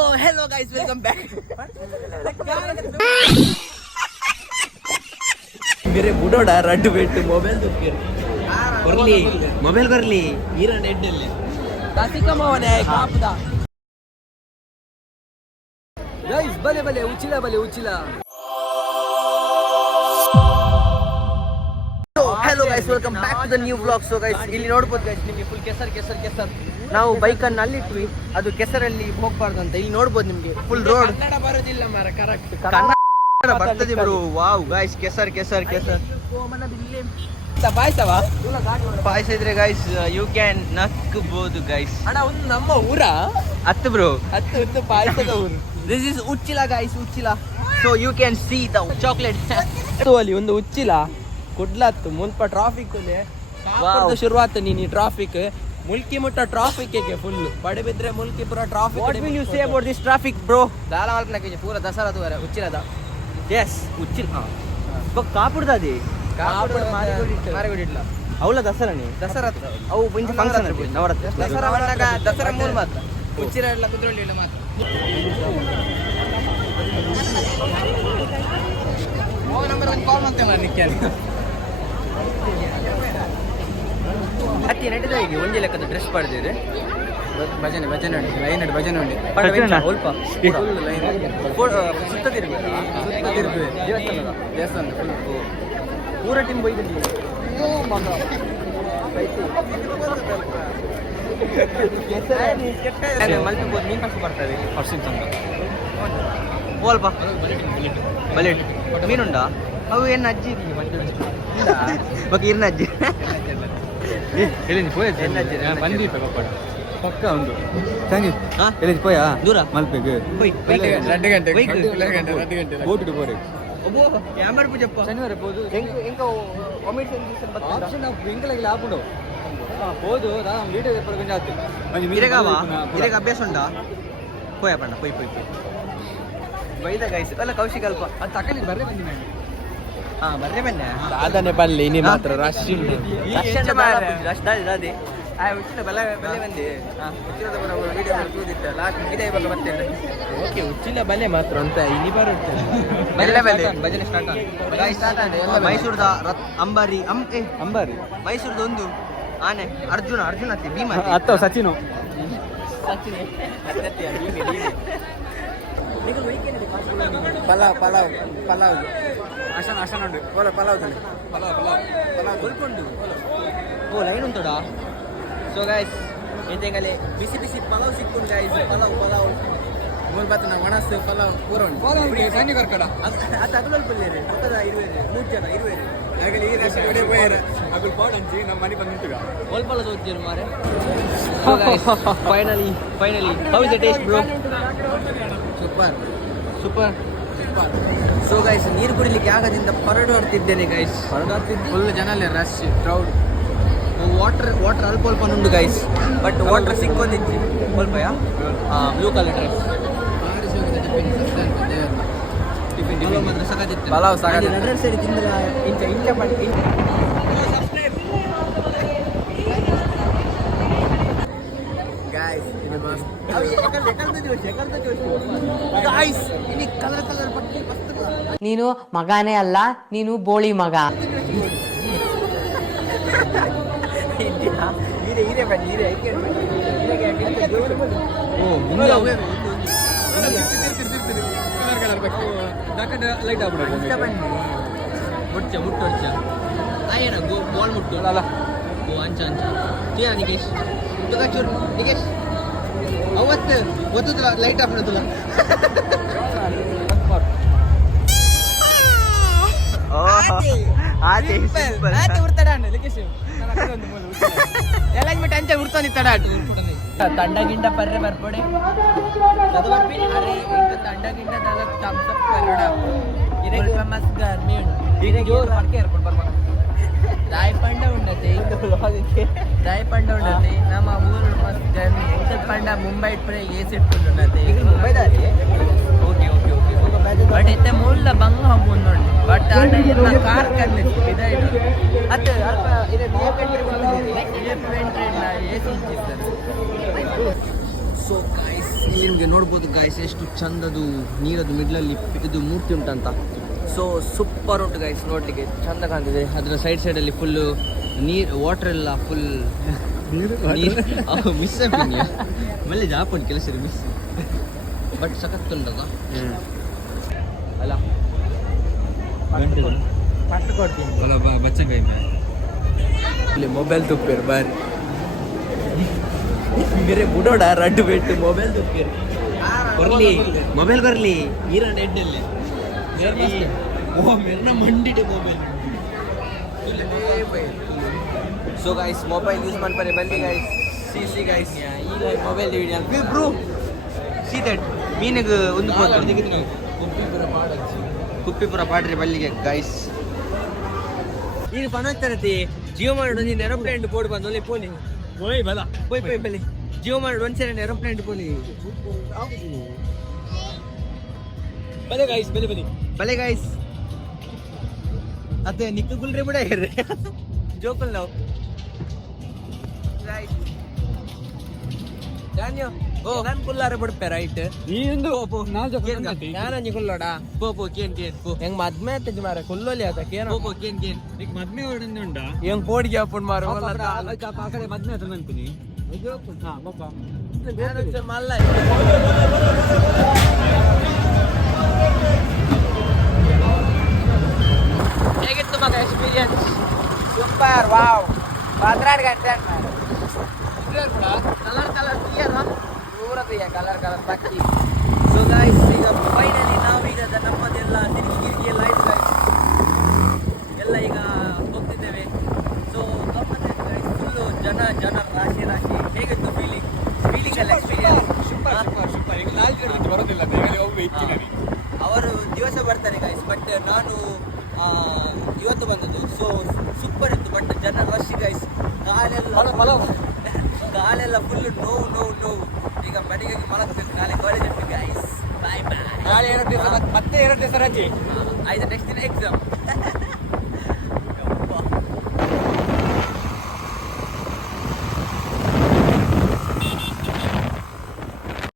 So hello guys, welcome back. मेरे बुढ़ोड़ा रड्ड बैठ mobile दुख मोबाइल ಬರ್ಲಿ ಹೀರೋ ನೆಡ್ ಅಲ್ಲಿ ತಾಸಿಕಮ್ಮವನೇ ಕಾಪದ ಗೈಸ್ ಬಲೆ Uchila hello guys, welcome back to the new vlog. So guys, ಇಲ್ಲಿ ನೋಡಬಹುದು guys, ನಿಮಗೆ ಫುಲ್ ಕೆಸರ್ ನಾವು ಬೈಕ್ ಅನ್ನು ಅಲ್ಲಿ ಇಟ್ವಿ, ಅದು ಕೆಸರಲ್ಲಿ ಹೋಗಬಾರ್ದು ಅಂತ. ಇಲ್ಲಿ ನೋಡಬಹುದು ನಿಮಗೆ ಫುಲ್ ರೋಡ್. ಕನ್ನಡ ಬರೋದಿಲ್ಲ ಮಾರ, ಕರೆಕ್ಟ್ ಕನ್ನಡ ಬರ್ತದೆ ಬ್ರೋ. ವಾವ್ ಗೈಸ್, ಕೆಸರ್ ಪಾಯಸ ಇದ್ರೆ ಗೈಸ್ ಯು ಕ್ಯಾನ್ ನಕ್ಕಬಹುದು ಗೈಸ್. ಅಣ್ಣ ಒಂದು ನಮ್ಮ ಊರ ಹತ್ತು ಬ್ರೋ, ಹತ್ತು ಪಾಯಸದ ಊರು. This is Uchila guys, Uchila. So you can see the chocolate. ಅಲ್ಲಿ ಒಂದು ಉಚ್ಚಿಲ ಕುಡ್ಲತ್ತು ಮುಲ್ಪ ಟ್ರಾಫಿಕ್ ಶುರುವಾತು. ನೀನು ಟ್ರಾಫಿಕ್ ಮುಲ್ಕಿ ಮುಟ್ಟ ಟ್ರಾಫಿಕ್ ಫುಲ್ ಪಡೆಬಿದ್ರೆ ಮುಲ್ಕಿ ಪೂರ traffic. What will you say about this traffic bro? ದಾಲ ಮಾಲ್ಪನಕ್ಕೆ ಪೂರ ದಸರಾ ತುವರ ಉಚ್ಚಿಲದ. ಎಸ್ ಉಚ್ಚಿಲ ಕಾಪುಡ್ದಾದಿ ಮಾರಿಗೋಡಿಟ್ಲ ಅವಳ ದಸರಾನಿ ದಸರಾ ಅವು ಮುಂಚೆ ಫಂಕ್ಷನ್ ನವರತ್ರ ದಸರಾ ಬಂದಾಗ ದಸರಾ ಮೂಲ ಮಾತ್ರ ಉಚ್ಚಿಲ ಎಲ್ಲ ಕುದ್ರೊಳ್ಳಿ ಇಲ್ಲ ಮಾತ್ರ. ನಂಬರ್ ಒಂದು ಕಾಲ್ ಮಾಡ್ತೇನೆ ನಿಕ್ಕೆ ಅತಿ ನಡೀತಾ ಇದೆ. ಒಂದೇ ಲೆಕ್ಕದ ಡ್ರೆಸ್ ಪಡೆದಿದೆ. ಭಜನೆ ಲೈನ್ ಭಜನೆ ಉಂಟು ಸ್ವಲ್ಪ ಸುತ್ತದಿರ್ಬೇಕು ದೇವಸ್ಥಾನ ಪೂರ ಟೀಮ್ ಬೈದಿಲ್ಲ. ಮಲ್ಪಿಬೋದು ನೀನು ಕಷ್ಟ ಬರ್ತದೆ ವರ್ಷಿನ ಚಂದ ಓಲ್ಪ ಬಲೆಟ್ ಮೀನುಂಡಾ ಅವು ಏನು ಅಜ್ಜಿ ಬಗ್ಗೆ ಇರ್ನ ಅಜ್ಜಿ ಪಕ್ಕ ಉಂಟು ಸಂಗೀತ್ ಎಲ್ಲಿ ಪೋಯಾ ದೂರ ಮಲ್ಪೆಗೆ ಬೋಟು ಪೋರೆ ಯಾಮರ್ ಪೂಜಪ್ಪ ಶನಿವಾರ ಹೋದು ಆಪ್ಷನ್ ಎಂಕಲಾಗಿ ಆಪುಂಡು ಹೋದು ವೀಡಿಯೋ ಕೊಂಚ ಆಯ್ತು ಇರೇಗ ಅಭ್ಯಾಸ ಉಂಟಾ ಪೋಯ ಪಣ್ಣ ಪೊಯ್ ಬೈದ ಗಾಯ್ತು ಅಲ್ಲ ಕೌಶಿಕ್ ಅಲ್ಪ ಅದು ತಕೊಳ್ಳಿ ಬರ್ರೆ ಬಂದಿ ನಾನು. ಬರ್ರೆ ಬನ್ನಿ ಸಾಧನೆ ಬಲ್ಲಿ ನೀ ಮಾತ್ರ ರಶ್ ದಾದೆ ಉಚ್ಚಿಲ ಬಲೆ ಬಂದಿ ಉಚ್ಚಿಲದ ವಿಡಿಯೋ ತೂದಿತ್ತ ಲಾಸ್ಟ್ ಇದೇ ಇವಾಗ ಬರ್ತೇನೆ. ಓಕೆ ಉಚ್ಚಿಲ ಬಲೆ ಮಾತ್ರ ಅಂತ ಇಲ್ಲಿ ಬರುತ್ತೆ ಭಜನೆ ಸ್ಟಾರ್ಟ್ ಆಗಿದೆ. ಮೈಸೂರದ ಅಂಬಾರಿ ಮೈಸೂರದ ಒಂದು ಆನೆ ಅರ್ಜುನ ಅತ್ತೆ ಭೀಮ ಅತ್ತ ಸಚಿನ್ ಪಲಾವ್ ಅಶನ್ ಉಂಟು ಪಲಾವ್ ಕೊಲ್ಕೊಂಡು ಓ ಲೈನ್ ಉಂಟುಡಾ. ಸೊ ಗೈಸ್ ಎಂತೆಂಗಲೆ ಬಿಸಿ ಪಲಾವ್ ಸಿಕ್ಕೊಂಡು ಗೈಸ್ ಪಲಾವ್ ಮೂರು ಬತ್ತ ಒಣಸು ಪಲಾವ್ ಪೂರ ಉಂಟು ಸಣ್ಣ ಕರ್ಕಡ ಅದು ಅಗಲಲ್ಲಿ ಪಲ್ಲೇರಿ ಪಕ್ಕದ 20 ಆಗಲಿ ಈ ರಾಶಿ ಒಡೆ ಹೋಯ್ಯಾರ ಅಗಲ್ ಪಾಡ್ ಅಂಚಿ ನಮ್ಮ ಮನೆ ಬಂದಿತ್ತು ಒಲ್ಪಲ ತೋರ್ತಿರು ಮಾರೆ. So guys finally how is the taste bro? Super. So guys ನೀರು ಕುಡಿಲಿಕ್ಕೆ ಆಗದಿಂದ ಹೊರಡ್ತಿದ್ದೇನೆ ಗೈಸ್. ಫುಲ್ ಜನ ಅಲ್ಲೇ ರಶ್ ಕ್ರೌಡ್. ವಾಟರ್ ಅಲ್ಪ ಉಂಟು ಗೈಸ್, ಬಟ್ ವಾಟರ್ ಸಿಕ್ಕೊಂದಿತ್ತು ಸ್ವಲ್ಪಯ ಬ್ಲೂ ಕಲರ್ ಡ್ರೆಸ್ ಮಾತ್ರ ಸಕಾತಿತ್ತು ಪಲಾವ್ ಸರಿ ತಿಂದಿಲ್ಲ ಇಂಚ ಪಟ್ಟಿ. ನೀನು ಮಗನೇ ಅಲ್ಲ, ನೀನು ಬೋಳಿ ಮಗ. ಬಾಲ್ ಮುಟ್ಟು ಅಂಚ ನಿಕೇಶ್ ನಿಕೇಶ್ ಅವತ್ತು ಗೊತ್ತಲ್ಲ ಲೈಟ್ ಆಫ್ ಮಾಡೋದಿಲ್ಲ. ತಂಡ ಗಿಂಡ ಪರ್ರೆ ಬರ್ಪಡೆ ತಂಡ ಗಿಂಡ ಮಸ್ತ್ ಗರ್ಮಿ ರಾಯಪಂಡ ಉಂಡತೆ ನಮ್ಮ ಊರು ಮಸ್ತ್ ಗರ್ಮಿ ಎಂಟದ ಪಂಡ ಮುಂಬೈ ಇಟ್ರೆ ಏಸಿ ಇಟ್ಕೊಂಡು ಉಂಡತೆ ಮುಂಬೈದಾರಿ. ಓಕೆ ಬಟ್ ಇತ್ತೆ ಮೂಲ ಬಂಗ ಹೋಗ್ಬೋದು ಬಟ್ ಕಾರ್ ಕರ್ಲಿ ಇದಾಯ್ತು ಅತ್ತೆ ಅಲ್ಪ ಇದೆ ಏಸಿ ಇಚ್ಚಿಸ್ತಾರೆ. ಸೊ ಗಾಯ್ಸ್ ಇಲ್ಲಿ ನಿಮಗೆ ನೋಡ್ಬೋದು ಗಾಯ್ಸ್ ಎಷ್ಟು ಚಂದದು ನೀರದು ಮಿಡ್ಲಲ್ಲಿ ಇದು ಮೂರ್ತಿ ಉಂಟಂತ. ಸೊ ಸೂಪರ್ ಉಂಟು ಗೈಸ್, ನೋಡ್ಲಿಕ್ಕೆ ಚಂದ ಕಾಣ್ತಿದೆ. ಅದರ ಸೈಡಲ್ಲಿ ಫುಲ್ಲು ನೀರು ವಾಟರ್ ಎಲ್ಲ ಫುಲ್ ನೀರು ಮಿಸ್ ಆಗ್ತೀನಿ ಮళ్ళీ ಜಾಪನ್ ಕೆಲಸ ಮಿಸ್ ಬಟ್ ಸಖತ್ ಉಂಟದ ಅಲ್ಲ ಫಸ್ಟ್ ಕೊಡ್ತೀನಿ ಅಲ್ಲ ಬಚ್ಚಂಗಾಯಿ ಇಲ್ಲಿ ಮೊಬೈಲ್ ತುಪ್ಪೇರು ಬಾರಿ मेरे बुढ़ोड़ा रड बैठ मोबाइल तो करली मोबाइल करली हीरा डेड ले वो मेरे ना मंडी दे mobile so guys mobile use मन पर बल्ली गाइस सी गाइस ಈ mobile video bro see that ಮೀನಿಗೆ ಒಂದು ಫೋಟೋ ತೆಗೆದು ಕುಪ್ಪಿಪುರ ಪಾಡ್ರಿ ಬಲ್ಲಿಗೆ ಗೈಸ್ ಈಗ ಪನತ್ತರತಿ ಜಿಯೋ ಮಾಡೋದು ನೀನು ಏರೋಪ್ಲೇನ್ ಬೋರ್ಡ್ ಬಂದು ಅಲ್ಲಿ ಪೋಲಿ ಓಯ್ ಬಲ ಪೋಯ್ ಪೋಯ್ ಬಲಿ ಜಿಯೋ ಮಾಡೋದು ಒಂದ್ಸರಿ ಏರೋಪ್ಲೇನ್ ಪೋಲಿ ಬಲೆ ಗೈಸ್ ಬಲೆ ಗೈಸ್ ಅತ್ತೆ ನಿಕ್ಕು ಗುಲ್ರೆ ಬಿಡ ಹೇರ್ರಿ ಜೋಕಲ್ ನಾವು ಗೈಸ್ ಜಾನ್ಯೋ ಓ ನಾನು ಕುಲ್ಲಾರೆ ಬಿಡ್ಪೆ ರೈಟ್ ನೀಂದು ಪೋ ನಾ ಜೋಕಲ್ ನಾನು ಅಂಜಿ ಕುಲ್ಲೋಡ ಪೋ ಕೇನ್ ಪೋ ಹೆಂಗ್ ಮದ್ಮೆ ಆತಜಿ ಮಾರ ಕುಲ್ಲೋಲಿ ಆತ ಕೇನ್ ಪೋ ಕೇನ್ ಈಗ ಮದ್ಮೆ ಹೊಡೆಂದು ಉಂಟಾ ಹೆಂಗ್ ಕೋಡಿಗೆ ಹಾಕೊಂಡು ಮಾರು ಆ ಕಡೆ ಮದ್ಮೆ ಆತ ಅನ್ಕೊನಿ ಹಾ ಬಪ್ಪ ಮಲ್ಲ ಹೇಗಿತ್ತು ಮಗ ಎಕ್ಸ್ಪೀರಿಯನ್ಸ್ ಸೂಪರ್ ವಾವ್ 12 ಗಂಟೆ ಕಲರ್ ಕ್ಲಿಯರ್ ಪೂರತಿ ಕಲರ್ ಪಕ್ಕಿ. ಸೊ ಗೈಸ್ ಈಗ ಫೈನಲಿ ನಾವೀಗ ನಮ್ಮದೆಲ್ಲ ತಿರುಗಿ ಎಲ್ಲ ಆಯ್ತು ಗೈಸ್, ಎಲ್ಲ ಈಗ ಹೋಗ್ತಿದ್ದೇವೆ. ಸೊ ಗಮ್ಮತ್ತೆ ಗೈಸ್, ಫುಲ್ಲು ಜನ ರಾಶಿ ಹೇಗಿತ್ತು ಫೀಲಿಂಗ್ ಎಲ್ಲ ಎಕ್ಸ್ಪೀರಿಯನ್ಸ್? ಬರೋದಿಲ್ಲ ಅವರು ದಿವಸ ಬರ್ತಾರೆ ಗೈಸ್, ಬಟ್ ನಾನು ಇವತ್ತು ಬಂದದ್ದು. ಸೊ ಸೂಪರ್ ಇತ್ತು, ಬಟ್ ಜನ ರಶ್ ಗೈಸ್, ಕಾಲೆಲ್ಲ ಫುಲ್ ನೋವು. ಈಗ ಮನೆಗೆ ಮಲಗಬೇಕು, ನಾಳೆ ಕಾಲೇಜ್ ಉಂಟು ಗೈಸ್. ಬಾಯ್ ನಾಳೆ 2 ದಿವಸ ಮತ್ತೆ 2 ದಿವಸ ರಜೆ. ಆಯ್ತು, ನೆಕ್ಸ್ಟ್ ದಿನ ಎಕ್ಸಾಮ್.